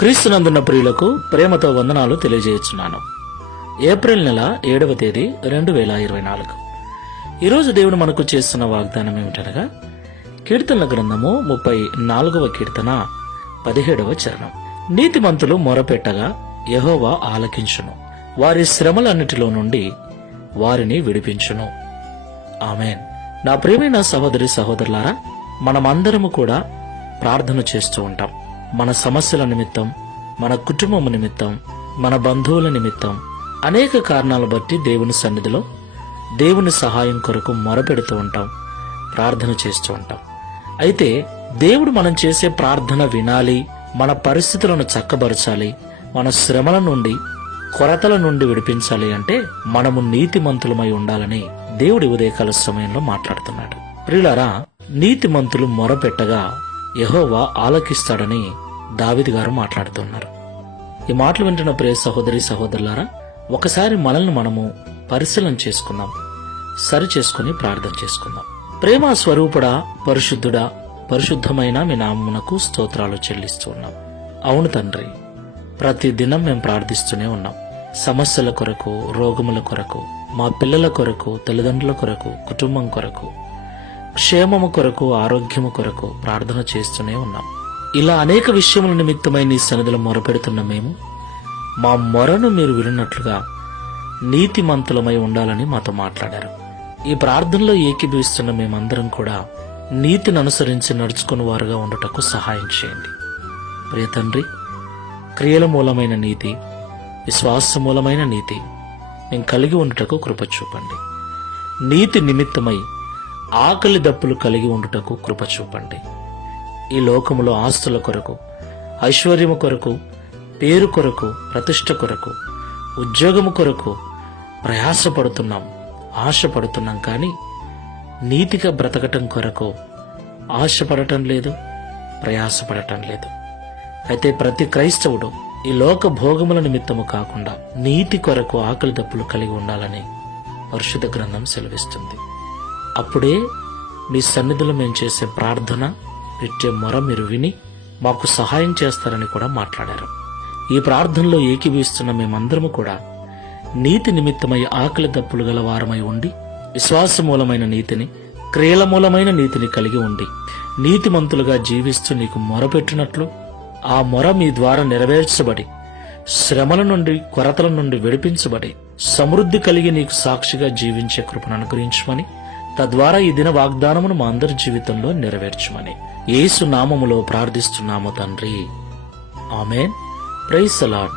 క్రీస్తునందున్న ప్రియులకు ప్రేమతో వందనాలు తెలియజేస్తున్నాను. ఏప్రిల్ నెల 7వ తేదీ 2024. ఈరోజు దేవుడు మనకు చేస్తున్న వాగ్దానం ఏమిటనగా కీర్తనల గ్రంథము 34వ కీర్తన 17వ చరణం. నీతిమంతులు మొరపెట్టగా యెహోవా ఆలకించును, వారి శ్రమలన్నిటిలో నుండి వారిని విడిపించును. ఆమేన్. నా ప్రియమైన సహోదరి సహోదరులారా, మనమందరము కూడా ప్రార్థన చేస్తూ ఉంటాం. మన సమస్యల నిమిత్తం, మన కుటుంబం నిమిత్తం, మన బంధువుల నిమిత్తం అనేక కారణాలు బట్టి దేవుని సన్నిధిలో దేవుని సహాయం కొరకు మొరపెడుతూ ఉంటాం, ప్రార్థన చేస్తూ ఉంటాం. అయితే దేవుడు మనం చేసే ప్రార్థన వినాలి, మన పరిస్థితులను చక్కబరచాలి, మన శ్రమల నుండి కొరతల నుండి విడిపించాలి అంటే మనము నీతిమంతులమై ఉండాలని దేవుడి ఉదయకాల సమయంలో మాట్లాడుతున్నాడు. ప్రియులారా, నీతిమంతులు మొరపెట్టగా యెహోవా ఆలకిస్తాడని దావీదు గారు మాట్లాడుతున్నారు. ఈ మాటలు వింటున్న ప్రియ సహోదరి సహోదరులారా, ఒకసారి మనల్ని మనము పరిశీలన చేసుకుందాం, సరి చేసుకుని ప్రార్థన చేసుకుందాం. ప్రేమ స్వరూపుడా, పరిశుద్ధుడా, పరిశుద్ధమైన మీ నామమునకు స్తోత్రాలు చెల్లిస్తూ ఉన్నాం. అవును తండ్రి, ప్రతి దినం మేము ప్రార్థిస్తూనే ఉన్నాం. సమస్యల కొరకు, రోగముల కొరకు, మా పిల్లల కొరకు, తల్లిదండ్రుల కొరకు, కుటుంబం కొరకు, క్షేమము కొరకు, ఆరోగ్యము కొరకు ప్రార్థన చేస్తూనే ఉన్నాం. ఇలా అనేక విషయముల నిమిత్తమై నీ సన్నిధిలో మొరపెడుతున్న మేము మా మొరను మీరు విన్నట్లుగా నీతిమంతులమై ఉండాలని మాతో మాట్లాడారు. ఈ ప్రార్థనలో ఏకీభవిస్తున్న మేమందరం కూడా నీతిని అనుసరించి నడుచుకుని వారుగా ఉండటకు సహాయం చేయండి. ప్రియ తండ్రి, క్రియల మూలమైన నీతి, విశ్వాస మూలమైన నీతి మేము కలిగి ఉండుటకు కృప చూపండి. నీతి నిమిత్తమై ఆకలి దప్పులు కలిగి ఉండుటకు కృప చూపండి. ఈ లోకములో ఆస్తుల కొరకు, ఐశ్వర్యము కొరకు, పేరు కొరకు, ప్రతిష్ట కొరకు, ఉద్యోగము కొరకు ప్రయాసపడుతున్నాం, ఆశపడుతున్నాం. కానీ నీతిగా బ్రతకటం కొరకు ఆశపడటం లేదు, ప్రయాసపడటం లేదు. అయితే ప్రతి క్రైస్తవుడు ఈ లోక భోగముల నిమిత్తము కాకుండా నీతి కొరకు ఆకలి దప్పులు కలిగి ఉండాలని పరిశుద్ధ గ్రంథం సెలవిస్తుంది. అప్పుడే మీ సన్నిధిలో మేము చేసే ప్రార్థన, పెట్టే మొర మీరు విని మాకు సహాయం చేస్తారని కూడా మాట్లాడారు. ఈ ప్రార్థనలో ఏకీభవిస్తున్న మేమందరము కూడా నీతి నిమిత్తమై ఆకలి దప్పులు గల వారమై ఉండి, విశ్వాస మూలమైన నీతిని, క్రియల మూలమైన నీతిని కలిగి ఉండి నీతిమంతులుగా జీవిస్తూ నీకు మొరపెట్టినట్లు ఆ మొర మీ ద్వారా నెరవేర్చబడి, శ్రమల నుండి, కొరతల నుండి విడిపించబడి, సమృద్ధి కలిగి నీకు సాక్షిగా జీవించే కృపను అనుగ్రహించమని, తద్వారా ఈ దిన వాగ్దానమును మా అందరి జీవితంలో నెరవేర్చమని యేసు నామములో ప్రార్థిస్తున్నాము తండ్రి. ఆమేన్. Praise the Lord.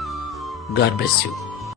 God bless you.